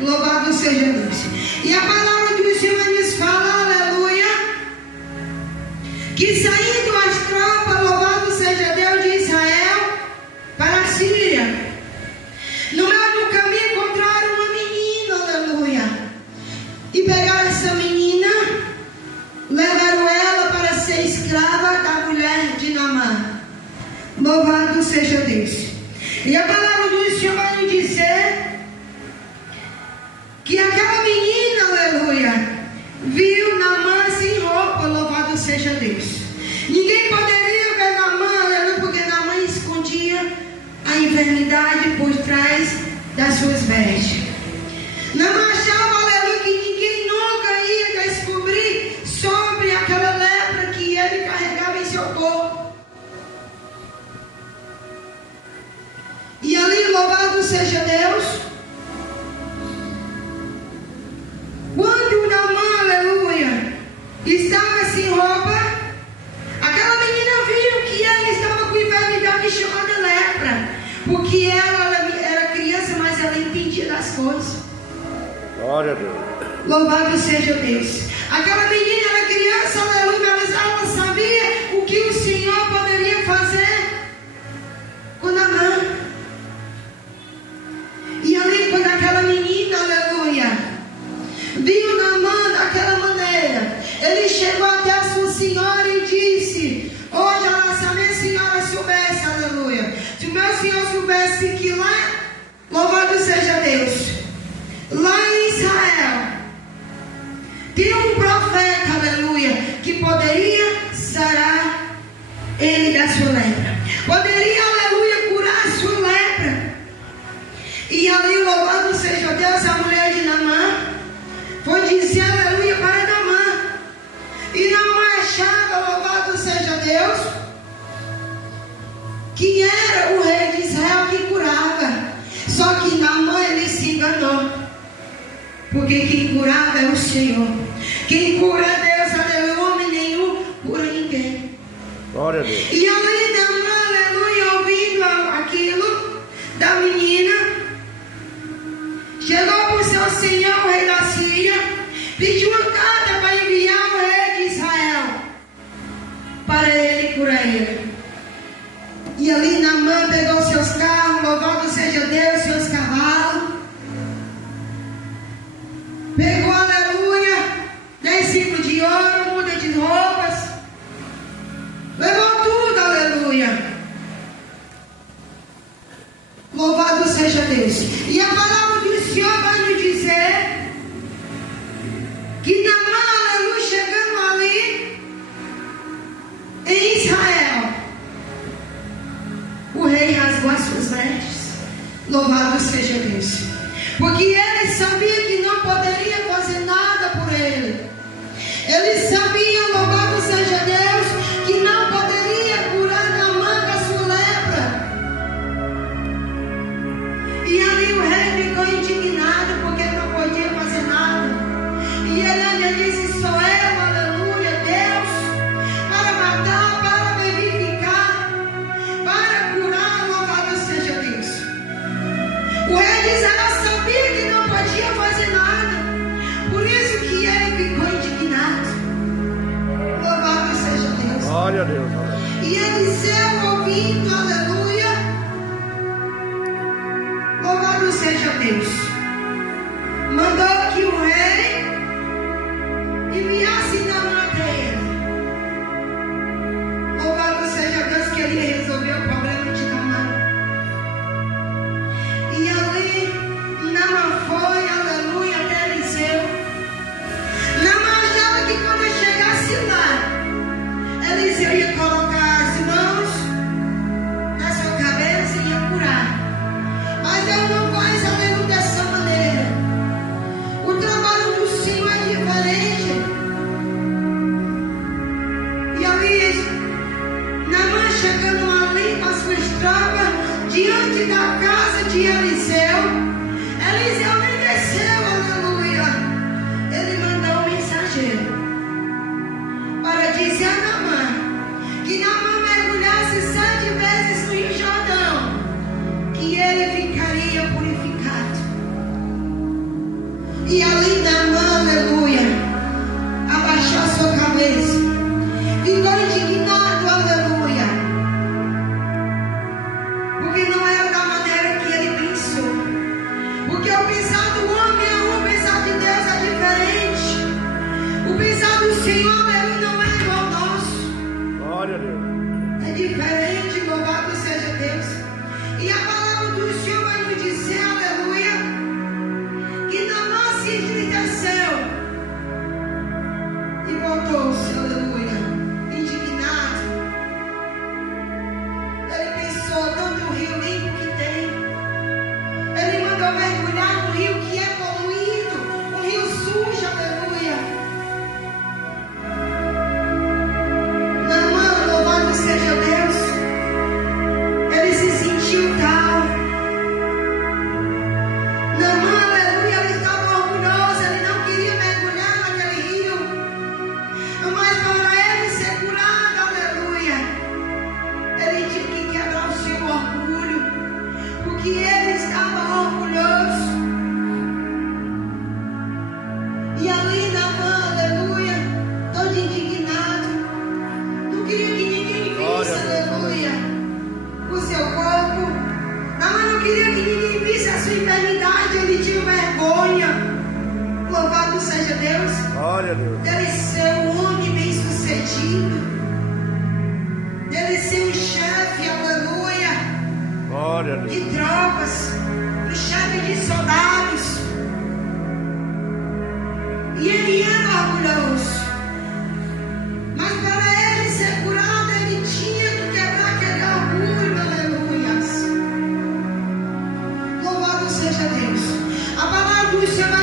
Louvado seja Deus. E a palavra do Senhor nos fala, aleluia, que saindo as tropas, louvado seja Deus, de Israel para a Síria, no meio do caminho encontraram uma menina, aleluia, e pegaram essa menina, levaram ela para ser escrava da mulher de Naamã. Louvado seja Deus. E a palavra do Senhor vai nos dizer que aquela menina, aleluia, viu Naamã sem roupa. Louvado seja Deus. Ninguém poderia ver Naamã, aleluia, porque Naamã escondia a enfermidade por trás das suas vestes. Naamã achava, aleluia, que ninguém nunca ia descobrir sobre aquela lepra que ele carregava em seu corpo. E ali, louvado seja Deus, quando Naamã, aleluia, estava sem roupa, aquela menina viu que ela estava com enfermidade chamada lepra, porque ela era criança, mas ela entendia das coisas. Glória a Deus. Louvado seja Deus. Aquela menina era criança, aleluia, mas ela sabia o que o Senhor poderia fazer com Naamã. E ali, quando aquela menina, aleluia, viu Naamã daquela maneira, ele chegou até a sua senhora e disse: hoje, se a minha senhora soubesse, aleluia, se o meu senhor soubesse que lá, louvado seja Deus, lá em Israel tem um profeta, aleluia, que poderia sarar ele da sua lepra, poderia, aleluia, curar a sua lepra. E ali, louvado seja Deus, a mulher de Naamã foi dizer, aleluia, para Naamã. E Naamã achava, louvado seja Deus, que era o rei de Israel que curava. Só que Naamã, ele se enganou, porque quem curava é o Senhor. Quem cura é Deus, aleluia. Homem nenhum cura ninguém. Glória a Deus. E ali Naamã, aleluia, ouvindo aquilo da menina, chegou para o seu senhor, o rei da Síria, pediu uma carta para enviar ao rei de Israel, para ele curar ele. E ali Naamã pegou seus carros, louvado seja Deus, seus cavalos, pegou, aleluia, 10 ciclos de ouro, muda de roupas, levou tudo, aleluia. Louvado seja Deus. E a palavra do Senhor vai nos dizer que Naamã, aleluia, chegando ali em Israel, o rei rasgou as suas vestes. Louvado seja Deus. Porque ele sabia que não poderia fazer nada por ele. Ele sabia, louvado seja Deus, que não poderia curar Naamã da sua lepra. E ali o rei ficou indignado, porque ele não podia fazer nada. E ele ainda disse: sou eu, aleluia, Deus, para matar, para vivificar, para curar, louvado seja Deus. O rei de Israel sabia que não podia fazer nada, por isso que ele ficou indignado. Louvado seja Deus. Glória a Deus. E Eliseu, ouvindo, aleluia, louvado seja Deus, mandou que o rei enviasse Naamã até ele. Louvado seja Deus, que ele resolveu o problema de Naamã. E ali Naamã foi, aleluia, até Eliseu. Naamã achava que quando eu chegasse lá, Eliseu ia colocar as mãos na sua cabeça e ia curar. Mas Deus não faz, aleluia, dessa maneira. O trabalho do Senhor é diferente. E ali, Naamã chegando ali com as suas tropas, diante da casa de Eliseu, Eliseu nem desceu, aleluia. Ele mandou um mensageiro para dizer a Naamã que Naamã mergulhasse 7 vezes no Rio Jordão, que ele ficaria purificado. E ali Naamã, aleluia, abaixou a sua cabeça, ficou indignado, aleluia, porque não era da maneira que ele pensou. Porque o pensar do homem é um, o pensar de Deus é diferente. O pensar do Senhor, ele não é igual ao nosso. Glória a Deus. É diferente, louvado seja Deus. E a palavra do Senhor vai nos dizer, aleluia, que Naamã se entristeceu e voltou-se, aleluia, indignado. Ele pensou, tanto rio limpo que tem. Ele mandou mergulhar no rio que é poluído, um rio sujo, aleluia. Naamã, louvado seja Deus, ele se sentiu tal. Naamã, aleluia, ele estava orgulhoso, ele não queria mergulhar naquele rio. Mas para ele ser curado, aleluia, ele tinha que quebrar o seu orgulho, porque ele estava orgulhoso. E ali Naamã, aleluia, todo indignado, não queria que ninguém visse, aleluia, o seu corpo. Naamã não queria que ninguém visse a sua enfermidade, ele tinha vergonha. Louvado seja Deus. Glória a Deus. Dele ser um homem bem sucedido, dele ser um chefe, aleluia, Glória a Deus. de tropas, um chefe de soldados. E ele era orgulhoso. Mas para ele ser curado, ele tinha que quebrar aquele orgulho, aleluia. Louvado seja Deus. A palavra do Senhor vai